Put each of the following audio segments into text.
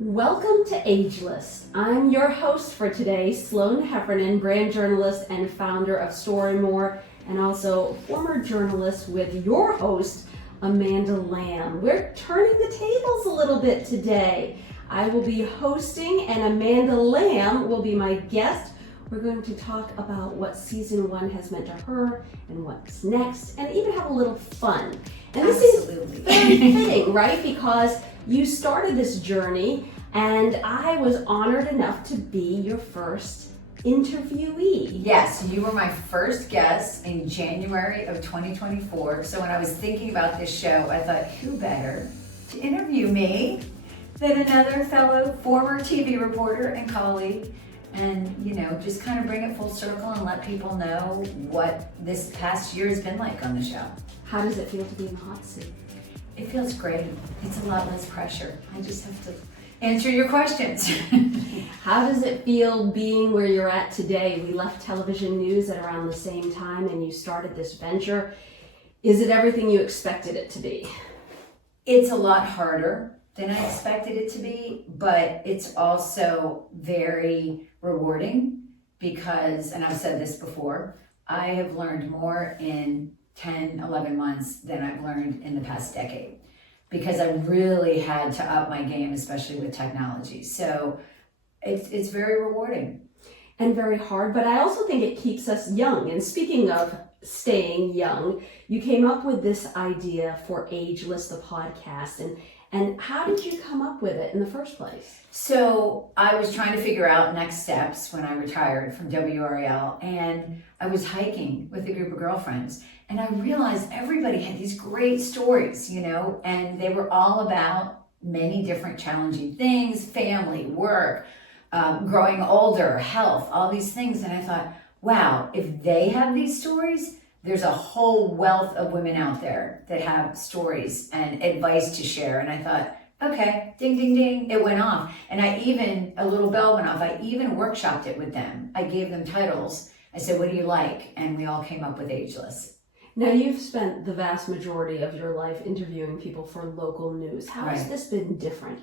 Welcome to AGELESS. I'm your host for today, Sloane Heffernan, brand journalist and founder of Story More, and also former journalist with your host, Amanda Lamb. We're turning the tables a little bit today. I will be hosting and Amanda Lamb will be my guest. We're going to talk about what season 1 has meant to her and what's next, and even have a little fun. And this is very fitting, right? Because you started this journey, and I was honored enough to be your first interviewee. Yes, you were my first guest in January of 2024. So when I was thinking about this show, I thought, who better to interview me than another fellow former TV reporter and colleague, and just kind of bring it full circle and let people know what this past year has been like on the show. How does it feel to be in the hot seat? It feels great. It's a lot less pressure. I just have to answer your questions. How does it feel being where you're at today? We left television news at around the same time and you started this venture. Is it everything you expected it to be? It's a lot harder than I expected it to be, but it's also very rewarding because, and I've said this before, I have learned more in 10, 11 months than I've learned in the past decade because I really had to up my game, especially with technology. So it's very rewarding. And very hard, but I also think it keeps us young. And speaking of staying young, you came up with this idea for AGELESS, the podcast, and how did you come up with it in the first place? So I was trying to figure out next steps when I retired from WRAL, and I was hiking with a group of girlfriends, and I realized everybody had these great stories, and they were all about many different challenging things, family, work, growing older, health, all these things. And I thought, wow, if they have these stories, there's a whole wealth of women out there that have stories and advice to share. And I thought, okay, ding, ding, ding, it went off. And a little bell went off. I even workshopped it with them. I gave them titles. I said, what do you like? And we all came up with AGELESS. Now, you've spent the vast majority of your life interviewing people for local news. How has this been different?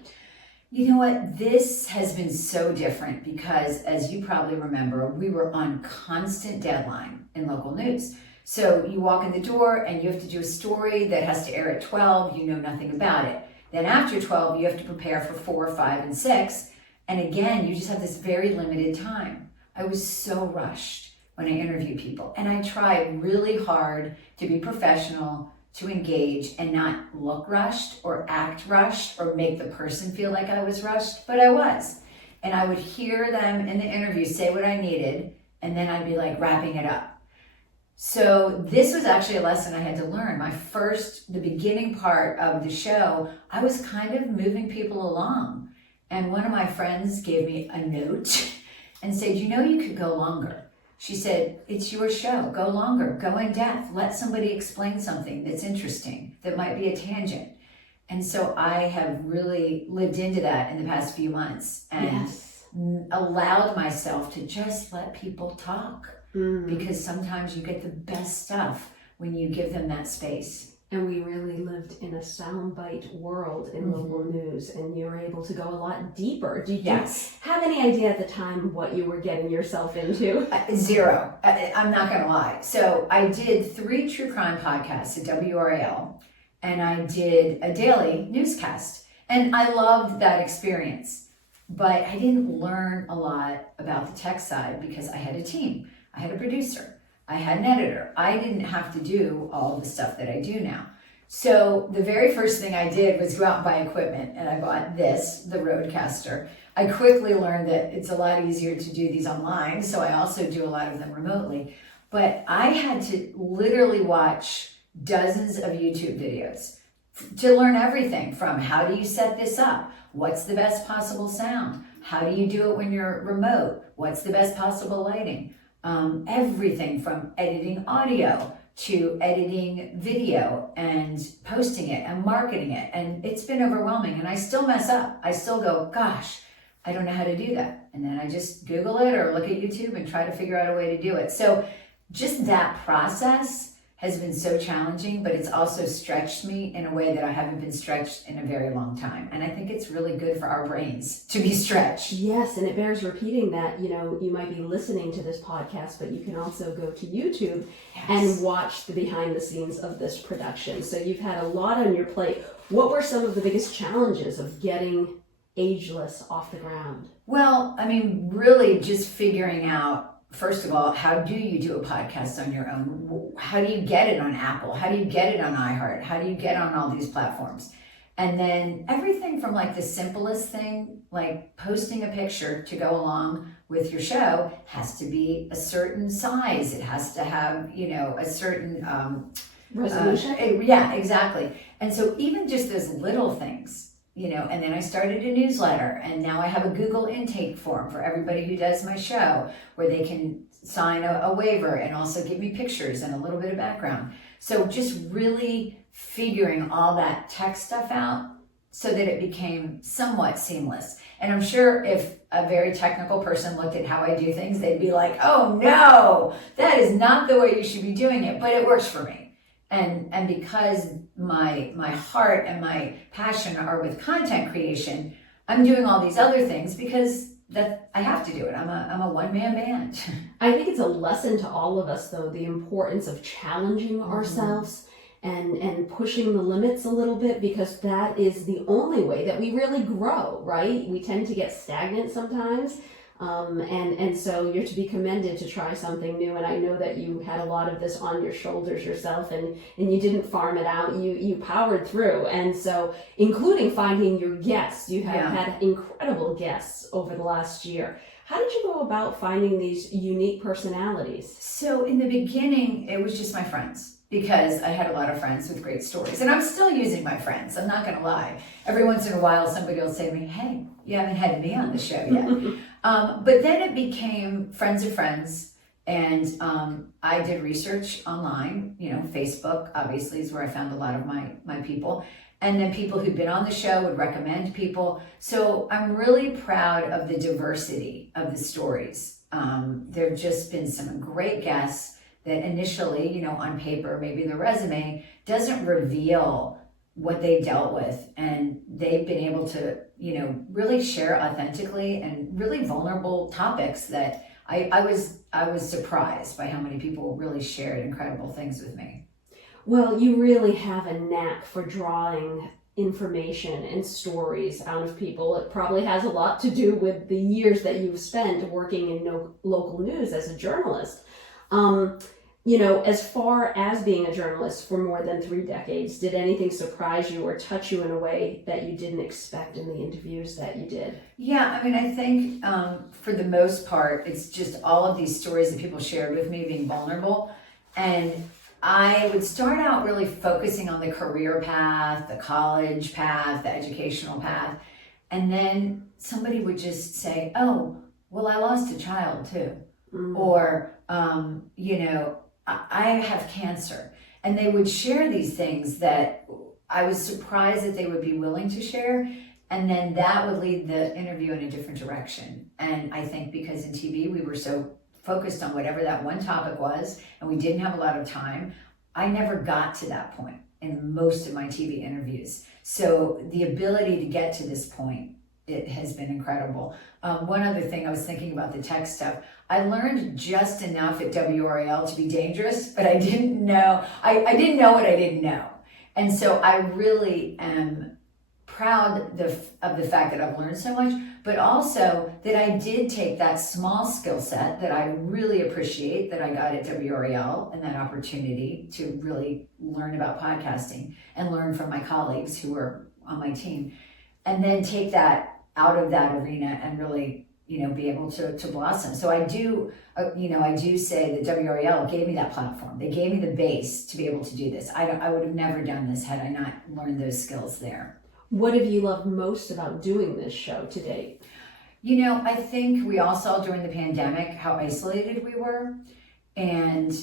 You know what? This has been so different because, as you probably remember, we were on constant deadline in local news. So you walk in the door and you have to do a story that has to air at 12. You know nothing about it. Then after 12, you have to prepare for 4, 5, and 6. And again, you just have this very limited time. I was so rushed when I interview people. And I tried really hard to be professional, to engage and not look rushed or act rushed or make the person feel like I was rushed, but I was. And I would hear them in the interview say what I needed, and then I'd be like wrapping it up. So this was actually a lesson I had to learn. The beginning part of the show, I was kind of moving people along. And one of my friends gave me a note and said, you could go longer. She said, it's your show, go longer, go in depth, let somebody explain something that's interesting, that might be a tangent. And so I have really lived into that in the past few months and allowed myself to just let people talk. Because sometimes you get the best stuff when you give them that space. And we really lived in a soundbite world in local news, and you were able to go a lot deeper. Did you have any idea at the time what you were getting yourself into? Zero. I'm not going to lie. So I did 3 true crime podcasts at WRAL, and I did a daily newscast. And I loved that experience. But I didn't learn a lot about the tech side because I had a team. I had a producer. I had an editor. I didn't have to do all the stuff that I do now. So the very first thing I did was go out and buy equipment, and I bought the Rodecaster. I quickly learned that it's a lot easier to do these online, so I also do a lot of them remotely. But I had to literally watch dozens of YouTube videos to learn everything from how do you set this up? What's the best possible sound? How do you do it when you're remote? What's the best possible lighting? Everything from editing audio to editing video and posting it and marketing it. And it's been overwhelming, and I still mess up. I still go, gosh, I don't know how to do that. And then I just Google it or look at YouTube and try to figure out a way to do it. So just that process has been so challenging, but it's also stretched me in a way that I haven't been stretched in a very long time. And I think it's really good for our brains to be stretched. Yes, and it bears repeating that, you might be listening to this podcast, but you can also go to YouTube and watch the behind the scenes of this production. So you've had a lot on your plate. What were some of the biggest challenges of getting Ageless off the ground? Well, I mean, really just figuring out, first of all, how do you do a podcast on your own? How do you get it on Apple? How do you get it on iHeart? How do you get on all these platforms? And then everything from like the simplest thing, like posting a picture to go along with your show, has to be a certain size. It has to have, a certain resolution. Yeah, exactly. And so even just those little things, and then I started a newsletter, and now I have a Google intake form for everybody who does my show where they can sign a waiver and also give me pictures and a little bit of background. So just really figuring all that tech stuff out so that it became somewhat seamless. And I'm sure if a very technical person looked at how I do things, they'd be like, oh no, that is not the way you should be doing it, but it works for me. And because my heart and my passion are with content creation, I'm doing all these other things because that I have to do it. I'm a one-man band. I think it's a lesson to all of us, though, the importance of challenging ourselves and pushing the limits a little bit, because that is the only way that we really grow, right? We tend to get stagnant sometimes. And so you're to be commended to try something new. And I know that you had a lot of this on your shoulders yourself, and you didn't farm it out. You powered through. And so, including finding your guests, you have had incredible guests over the last year. How did you go about finding these unique personalities? So in the beginning, it was just my friends, because I had a lot of friends with great stories. And I'm still using my friends, I'm not gonna lie. Every once in a while, somebody will say to me, hey, you haven't had me on the show yet. But then it became friends of friends. And I did research online, Facebook obviously is where I found a lot of my people. And then people who'd been on the show would recommend people. So I'm really proud of the diversity of the stories. There have just been some great guests that initially, on paper, maybe the resume doesn't reveal what they dealt with. And they've been able to, really share authentically and really vulnerable topics that I was surprised by how many people really shared incredible things with me. Well, you really have a knack for drawing information and stories out of people. It probably has a lot to do with the years that you've spent working in local news as a journalist. As far as being a journalist for more than 3 decades, did anything surprise you or touch you in a way that you didn't expect in the interviews that you did? Yeah, I mean, I think for the most part, it's just all of these stories that people shared with me being vulnerable. And I would start out really focusing on the career path, the college path, the educational path. And then somebody would just say, oh, well, I lost a child too. Or, I have cancer. And they would share these things that I was surprised that they would be willing to share. And then that would lead the interview in a different direction. And I think because in TV, we were so focused on whatever that one topic was, and we didn't have a lot of time, I never got to that point in most of my TV interviews. So the ability to get to this point, it has been incredible. One other thing, I was thinking about the tech stuff. I learned just enough at WRAL to be dangerous, but I didn't know. I didn't know what I didn't know. And so I really am proud of the fact that I've learned so much, but also that I did take that small skill set that I really appreciate that I got at WRAL, and that opportunity to really learn about podcasting and learn from my colleagues who were on my team, and then take that out of that arena and really, be able to blossom. So I do say that WRAL gave me that platform. They gave me the base to be able to do this. I would have never done this had I not learned those skills there. What have you loved most about doing this show to date? I think we all saw during the pandemic how isolated we were, and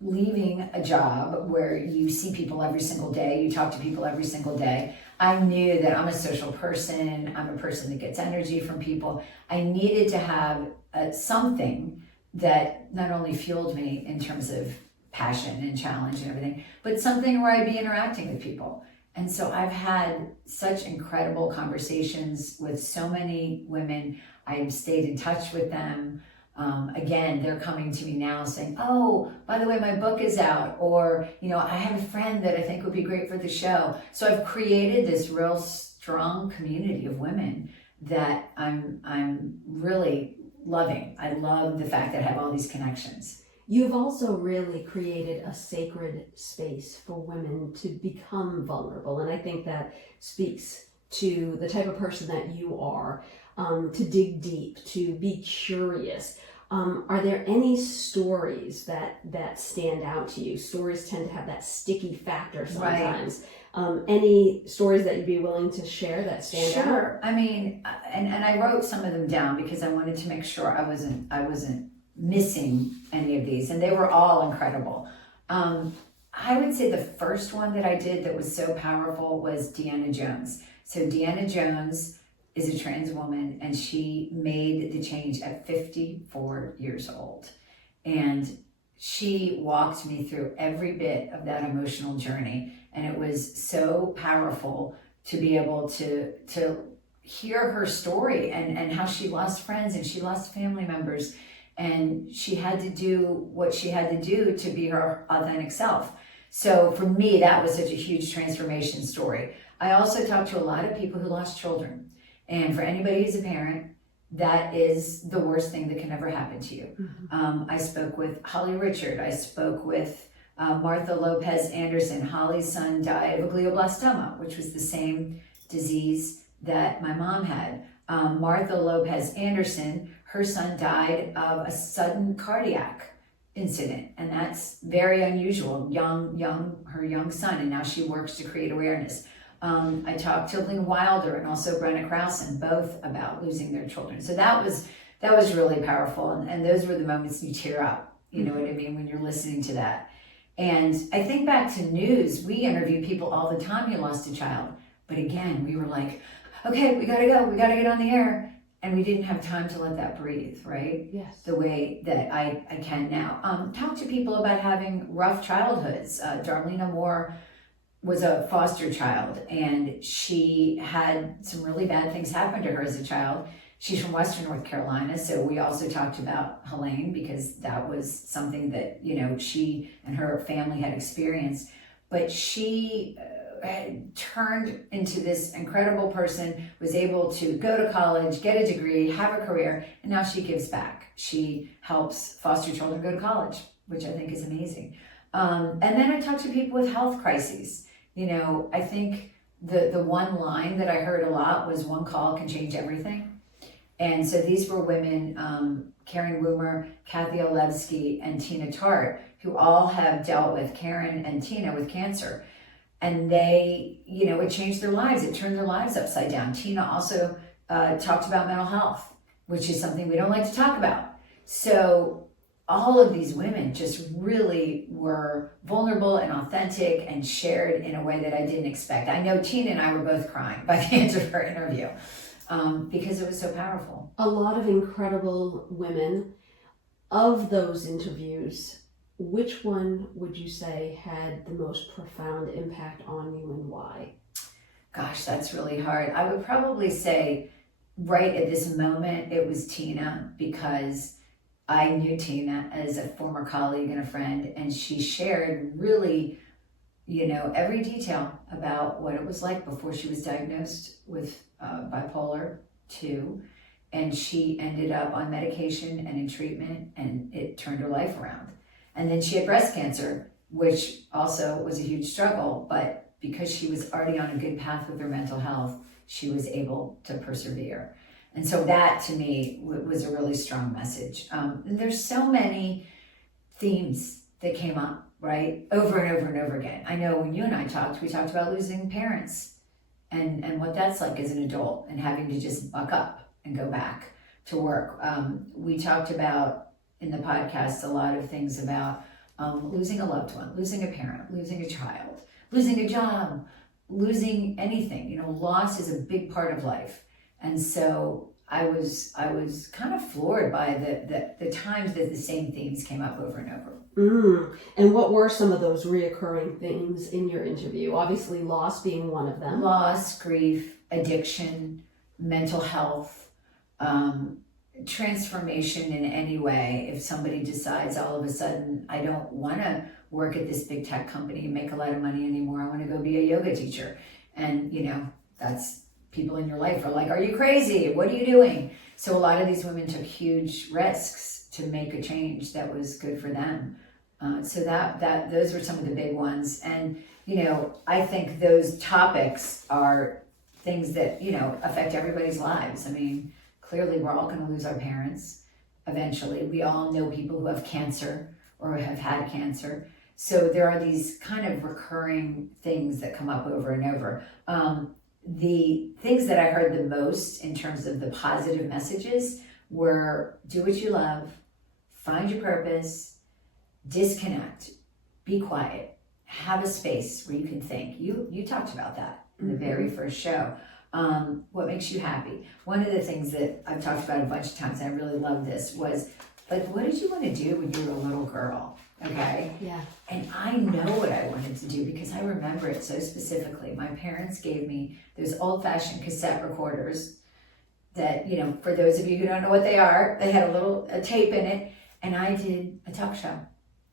leaving a job where you see people every single day, you talk to people every single day. I knew that I'm a social person. I'm a person that gets energy from people. I needed to have something that not only fueled me in terms of passion and challenge and everything, but something where I'd be interacting with people. And so I've had such incredible conversations with so many women. I've stayed in touch with them. Again, they're coming to me now saying, oh, by the way, my book is out, or, I have a friend that I think would be great for the show. So I've created this real strong community of women that I'm really loving. I love the fact that I have all these connections. You've also really created a sacred space for women to become vulnerable. And I think that speaks to the type of person that you are, to dig deep, to be curious. Are there any stories that stand out to you? Stories tend to have that sticky factor sometimes. Right. Any stories that you'd be willing to share that stand out? Sure. I mean, and I wrote some of them down because I wanted to make sure I wasn't missing any of these, and they were all incredible. I would say the first one that I did that was so powerful was Deanna Jones. So Deanna Jones is a trans woman, and she made the change at 54 years old. And she walked me through every bit of that emotional journey. And it was so powerful to be able to hear her story and how she lost friends and she lost family members. And she had to do what she had to do to be her authentic self. So for me, that was such a huge transformation story. I also talked to a lot of people who lost children. And for anybody who's a parent, that is the worst thing that can ever happen to you. Mm-hmm. I spoke with Holly Richard. I spoke with Martha Lopez Anderson. Holly's son died of a glioblastoma, which was the same disease that my mom had. Martha Lopez Anderson, her son died of a sudden cardiac incident, and that's very unusual. Her young son, and now she works to create awareness. I talked to Lynn Wilder and also Brenna Krausen, both about losing their children. So that was really powerful, and those were the moments you tear up. You know what I mean, when you're listening to that. And I think back to news, we interview people all the time who lost a child, but again, we were like, okay, we gotta go, we gotta get on the air. And we didn't have time to let that breathe, right? Yes. The way that I can now. Talk to people about having rough childhoods. Darlena Moore was a foster child, and she had some really bad things happen to her as a child. She's from Western North Carolina, so we also talked about Helene because that was something that, she and her family had experienced. But she turned into this incredible person, was able to go to college, get a degree, have a career, and now she gives back. She helps foster children go to college, which I think is amazing. And then I talked to people with health crises. I think the one line that I heard a lot was one call can change everything. And so these were women, Karen Woomer, Kathy Olevsky, and Tina Tart, who all have dealt with, Karen and Tina, with cancer. And they, it changed their lives. It turned their lives upside down. Tina also talked about mental health, which is something we don't like to talk about. So all of these women just really were vulnerable and authentic and shared in a way that I didn't expect. I know Tina and I were both crying by the end of her interview because it was so powerful. A lot of incredible women. Of those interviews, which one would you say had the most profound impact on you and why? Gosh, that's really hard. I would probably say right at this moment, it was Tina, because I knew Tina as a former colleague and a friend, and she shared really, every detail about what it was like before she was diagnosed with bipolar 2. And she ended up on medication and in treatment, and it turned her life around. And then she had breast cancer, which also was a huge struggle, but because she was already on a good path with her mental health, she was able to persevere. And so that, to me, was a really strong message. And there's so many themes that came up, right? Over and over and over again. I know when you and I talked, we talked about losing parents and what that's like as an adult and having to just buck up and go back to work. We talked about in the podcast a lot of things about losing a loved one, losing a parent, losing a child, losing a job, losing anything. Loss is a big part of life. And so I was kind of floored by the times that the same themes came up over and over. And what were some of those reoccurring themes in your interview? Obviously, loss being one of them. Loss, grief, addiction, mental health, transformation in any way. If somebody decides all of a sudden, I don't want to work at this big tech company and make a lot of money anymore, I want to go be a yoga teacher. And, that's people in your life are like, are you crazy? What are you doing? So a lot of these women took huge risks to make a change that was good for them. So that those were some of the big ones. And, I think those topics are things that, affect everybody's lives. I mean, clearly we're all going to lose our parents eventually. We all know people who have cancer or have had cancer. So there are these kind of recurring things that come up over and over. The things that I heard the most in terms of the positive messages were do what you love, find your purpose, disconnect, be quiet, have a space where you can think. You talked about that in the very first show. What makes you happy? One of the things that I've talked about a bunch of times, and I really love this, was like, what did you want to do when you were a little girl? Okay. Yeah. And I know what I wanted to do because I remember it so specifically. My parents gave me those old-fashioned cassette recorders that, for those of you who don't know what they are, they had a tape in it, and I did a talk show.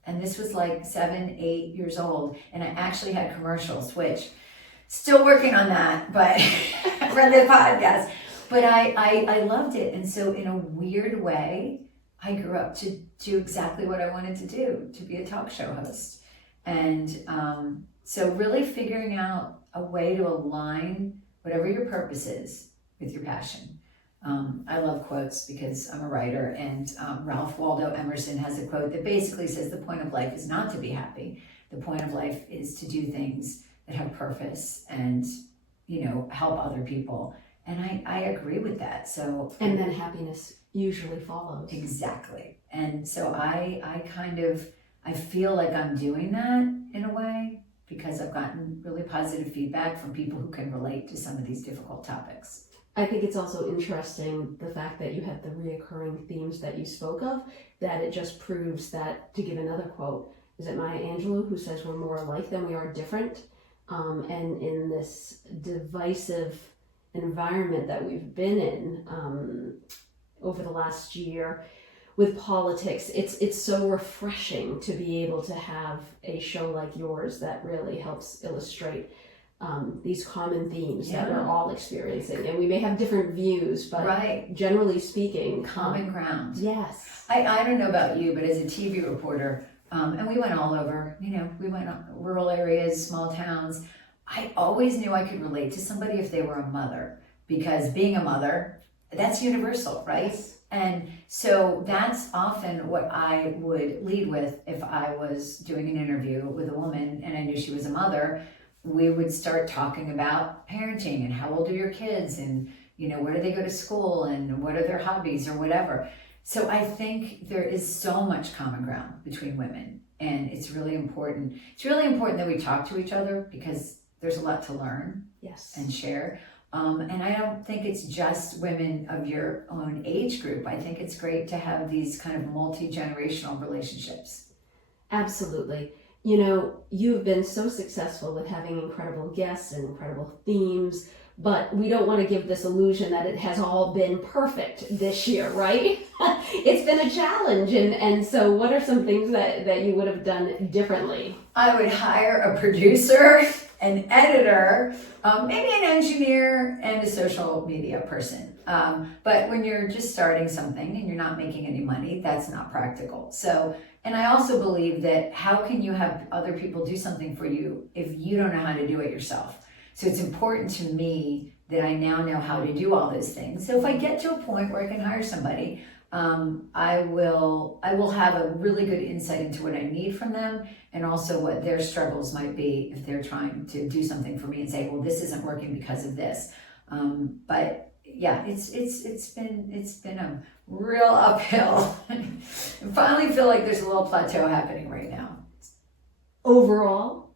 And this was like 7, 8 years old, and I actually had commercials, which still working on that, but for the podcast. But I loved it, and so in a weird way, I grew up to do exactly what I wanted to do, to be a talk show host. And so really figuring out a way to align whatever your purpose is with your passion. I love quotes because I'm a writer, and Ralph Waldo Emerson has a quote that basically says the point of life is not to be happy. The point of life is to do things that have purpose and, help other people. And I agree with that. So, and then happiness usually follows. Exactly. And so I feel like I'm doing that in a way because I've gotten really positive feedback from people who can relate to some of these difficult topics. I think it's also interesting the fact that you had the reoccurring themes that you spoke of, that it just proves that, to give another quote, is it Maya Angelou who says we're more alike than we are different? And in this divisive environment that we've been in over the last year with politics, it's so refreshing to be able to have a show like yours that really helps illustrate these common themes that we're all experiencing. And we may have different views, but generally speaking, common ground. Yes. I don't know about you, but as a TV reporter, and we went all over, we went rural areas, small towns. I always knew I could relate to somebody if they were a mother, because being a mother, that's universal, right? Yes. And so that's often what I would lead with if I was doing an interview with a woman and I knew she was a mother. We would start talking about parenting and how old are your kids and, where do they go to school and what are their hobbies or whatever. So I think there is so much common ground between women, and it's really important. It's really important that we talk to each other because there's a lot to learn and share. And I don't think it's just women of your own age group. I think it's great to have these kind of multi-generational relationships. Absolutely. You've been so successful with having incredible guests and incredible themes, but we don't want to give this illusion that it has all been perfect this year, right? It's been a challenge. And so what are some things that you would have done differently? I would hire a producer, an editor, maybe an engineer, and a social media person. But when you're just starting something and you're not making any money, that's not practical. So, and I also believe that how can you have other people do something for you if you don't know how to do it yourself? So it's important to me that I now know how to do all those things. So if I get to a point where I can hire somebody, I will have a really good insight into what I need from them and also what their struggles might be if they're trying to do something for me and say, well, this isn't working because of this. But yeah, it's been a real uphill. I finally feel like there's a little plateau happening right now. Overall,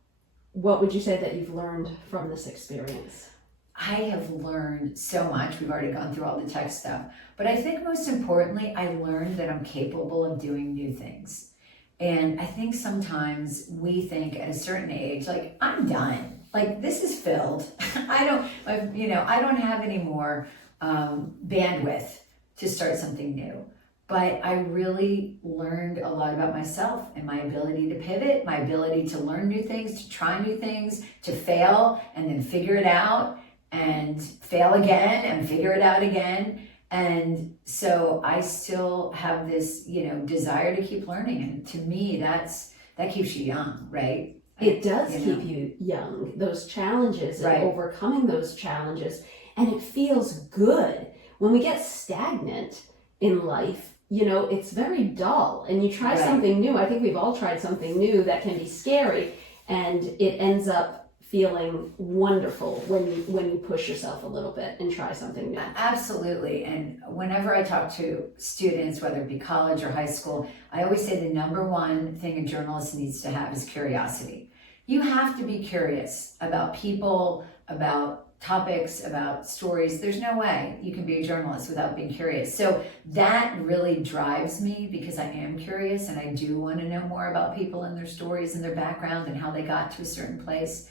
what would you say that you've learned from this experience? I have learned so much. We've already gone through all the tech stuff. But I think most importantly, I learned that I'm capable of doing new things. And I think sometimes we think at a certain age, like, I'm done. Like, this is filled. I don't have any more bandwidth to start something new. But I really learned a lot about myself and my ability to pivot, my ability to learn new things, to try new things, to fail and then figure it out and fail again and figure it out again. And so I still have this, desire to keep learning. And to me, that keeps you young, right? It does keep you young, those challenges and overcoming those challenges. And it feels good. When we get stagnant in life, it's very dull, and you try something new. I think we've all tried something new that can be scary, and it ends up feeling wonderful when you push yourself a little bit and try something new. Absolutely. And whenever I talk to students, whether it be college or high school, I always say the number one thing a journalist needs to have is curiosity. You have to be curious about people, about topics, about stories. There's no way you can be a journalist without being curious. So that really drives me, because I am curious and I do want to know more about people and their stories and their background and how they got to a certain place.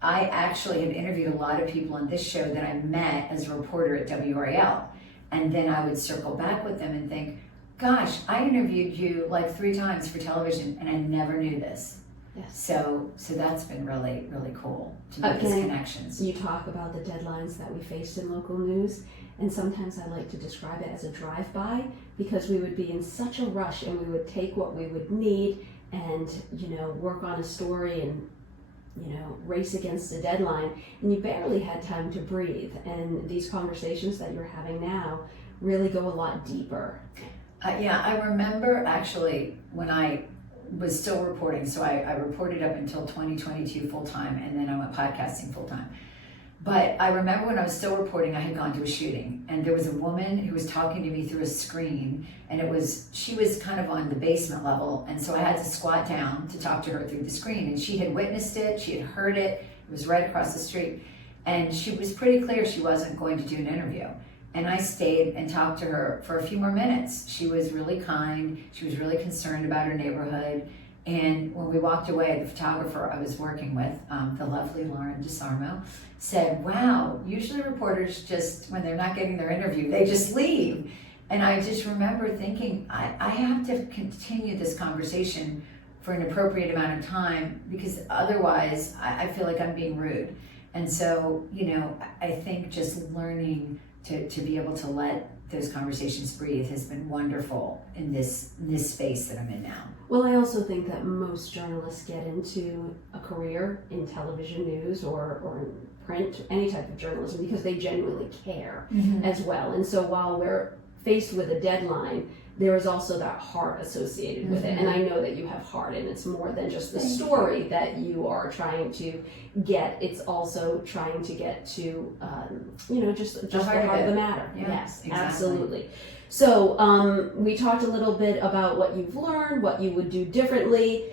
I actually have interviewed a lot of people on this show that I met as a reporter at WRAL. And then I would circle back with them and think, gosh, I interviewed you like 3 times for television and I never knew this. Yes. So that's been really, really cool to make these connections. You talk about the deadlines that we faced in local news, and sometimes I like to describe it as a drive-by, because we would be in such a rush and we would take what we would need and, work on a story and, race against a deadline, and you barely had time to breathe. And these conversations that you're having now really go a lot deeper. I remember actually when I was still reporting. So I reported up until 2022 full time, and then I went podcasting full time. But I remember when I was still reporting, I had gone to a shooting, and there was a woman who was talking to me through a screen, and she was kind of on the basement level, and so I had to squat down to talk to her through the screen. And she had witnessed it, she had heard it, it was right across the street, and she was pretty clear she wasn't going to do an interview. And I stayed and talked to her for a few more minutes. She was really kind. She was really concerned about her neighborhood. And when we walked away, the photographer I was working with, the lovely Lauren DeSarmo, said, wow, usually reporters just, when they're not getting their interview, they just leave. And I just remember thinking, I have to continue this conversation for an appropriate amount of time, because otherwise I feel like I'm being rude. And so, I think just learning to be able to let those conversations breathe has been wonderful in this space that I'm in now. Well, I also think that most journalists get into a career in television news or in print, any type of journalism, because they genuinely care as well. And so while we're faced with a deadline, there is also that heart associated with it. And I know that you have heart, and it's more than just the story that you are trying to get. It's also trying to get to, just the heart of the matter. Yeah, yes, exactly. Absolutely. So we talked a little bit about what you've learned, what you would do differently.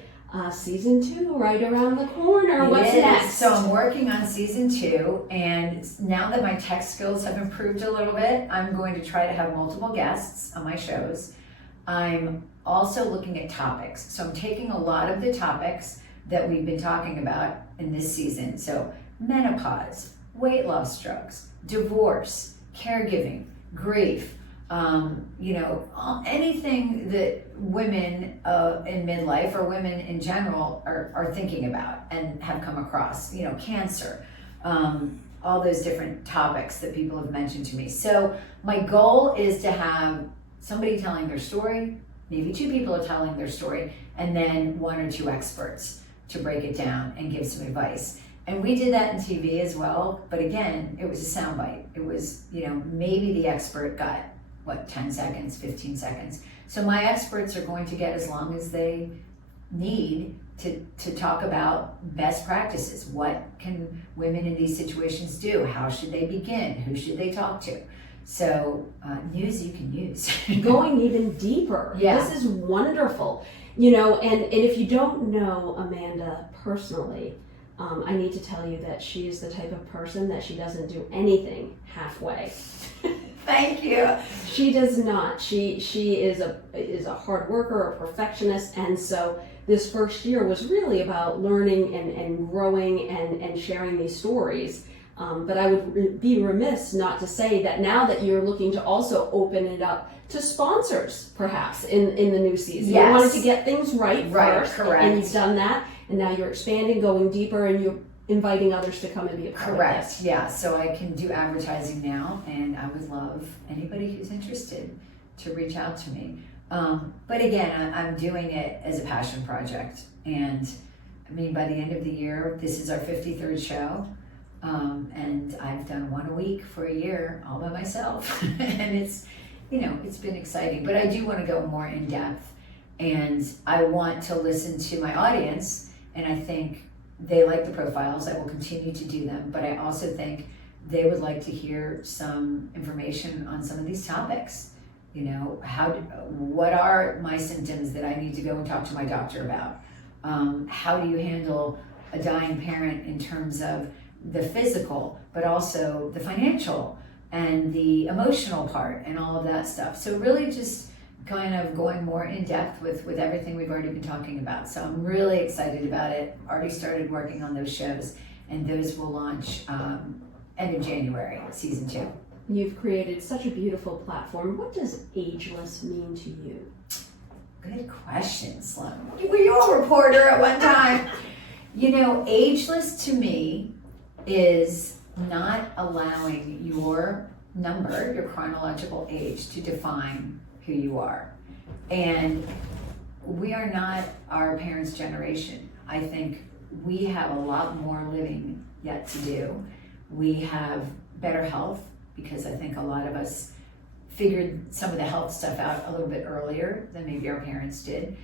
Season 2 right around the corner. What's next? So I'm working on season 2, and now that my tech skills have improved a little bit, I'm going to try to have multiple guests on my shows. I'm also looking at topics. So I'm taking a lot of the topics that we've been talking about in this season. So menopause, weight loss drugs, divorce, caregiving, grief, anything that women in midlife or women in general are thinking about and have come across, cancer, all those different topics that people have mentioned to me. So my goal is to have somebody telling their story, maybe 2 people are telling their story, and then 1 or 2 experts to break it down and give some advice. And we did that in TV as well, but again, it was a soundbite. It was, maybe the expert got 10 seconds, 15 seconds. So my experts are going to get as long as they need to talk about best practices. What can women in these situations do? How should they begin? Who should they talk to? So news you can use. Going even deeper. Yeah. This is wonderful. And if you don't know Amanda personally, I need to tell you that she is the type of person that she doesn't do anything halfway. Thank you. She does not. She is a hard worker, a perfectionist, and so this first year was really about learning and growing and sharing these stories. But I would be remiss not to say that now that you're looking to also open it up to sponsors, perhaps, in the new season. Yes. You wanted to get things right first, correct. and you've done that, and now you're expanding, going deeper, and you're inviting others to come and be a part of Correct, this. yeah, so I can do advertising now, and I would love anybody who's interested to reach out to me. But again, I'm doing it as a passion project, and I mean, by the end of the year, this is our 53rd show, and I've done one a week for a year all by myself, and it's been exciting, but I do want to go more in depth, and I want to listen to my audience, and I think they like the profiles. I will continue to do them, but I also think they would like to hear some information on some of these topics. What are my symptoms that I need to go and talk to my doctor about? How do you handle a dying parent in terms of the physical, but also the financial and the emotional part and all of that stuff? So really just kind of going more in depth with everything we've already been talking about. So I'm really excited about it. Already started working on those shows, and those will launch end of January, season 2. You've created such a beautiful platform. What does ageless mean to you? Good question, Sloane. Were you a reporter at one time? Ageless to me is not allowing your number, your chronological age, to define who you are. And we are not our parents' generation. I think we have a lot more living yet to do. We have better health because I think a lot of us figured some of the health stuff out a little bit earlier than maybe our parents did.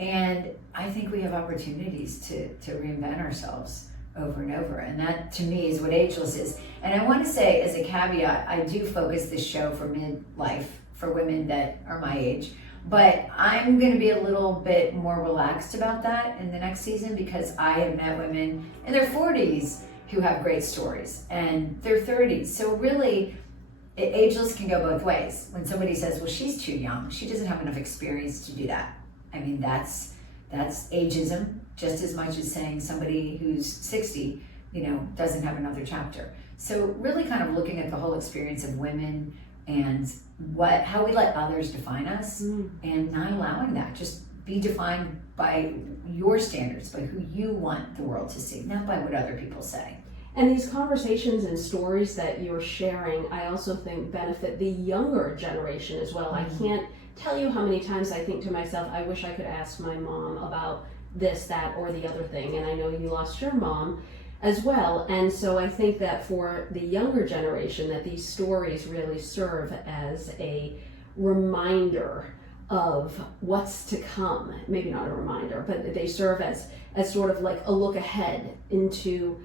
And I think we have opportunities to reinvent ourselves over and over. And that to me is what ageless is. And I want to say as a caveat, I do focus this show for midlife, for women that are my age, but I'm going to be a little bit more relaxed about that in the next season because I have met women in their 40s who have great stories and their 30s. So really, ageless can go both ways. When somebody says, well, she's too young, she doesn't have enough experience to do that. I mean, that's ageism, just as much as saying somebody who's 60, doesn't have another chapter. So really kind of looking at the whole experience of women and how we let others define us and not allowing that. Just be defined by your standards, by who you want the world to see, not by what other people say. And these conversations and stories that you're sharing, I also think benefit the younger generation as well. I can't tell you how many times I think to myself, I wish I could ask my mom about this, that, or the other thing. And I know you lost your mom as well. And so I think that for the younger generation, that these stories really serve as a reminder of what's to come. Maybe not a reminder, but they serve as sort of like a look ahead into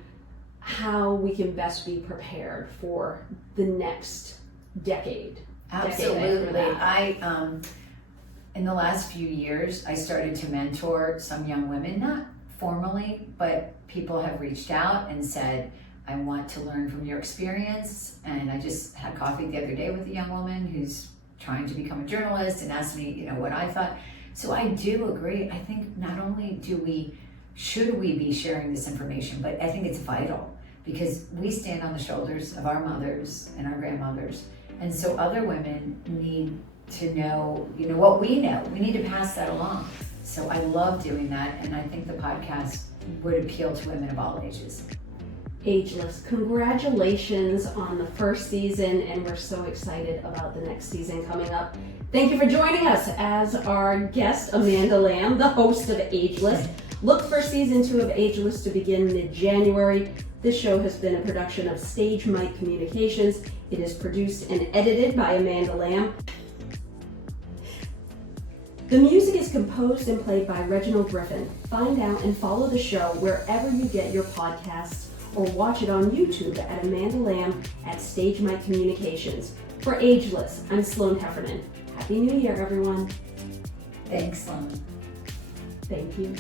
how we can best be prepared for the next decade. Absolutely. In the last few years, I started to mentor some young women, not formally, but people have reached out and said, I want to learn from your experience. And I just had coffee the other day with a young woman who's trying to become a journalist and asked me, what I thought. So I do agree. I think not only should we be sharing this information, but I think it's vital because we stand on the shoulders of our mothers and our grandmothers. And so other women need to know, what we know. We need to pass that along. So I love doing that. And I think the podcast would appeal to women of all ages. Ageless, congratulations on the first season, and we're so excited about the next season coming up. Thank you for joining us as our guest, Amanda Lamb, the host of Ageless. Look for season 2 of Ageless to begin mid-January. This show has been a production of Stage Mike Communications. It is produced and edited by Amanda Lamb. The music is composed and played by Reginald Griffin. Find out and follow the show wherever you get your podcasts or watch it on YouTube at Amanda Lamb at Stage Mike Communications. For Ageless, I'm Sloane Heffernan. Happy New Year, everyone. Thanks, Sloane. Thank you.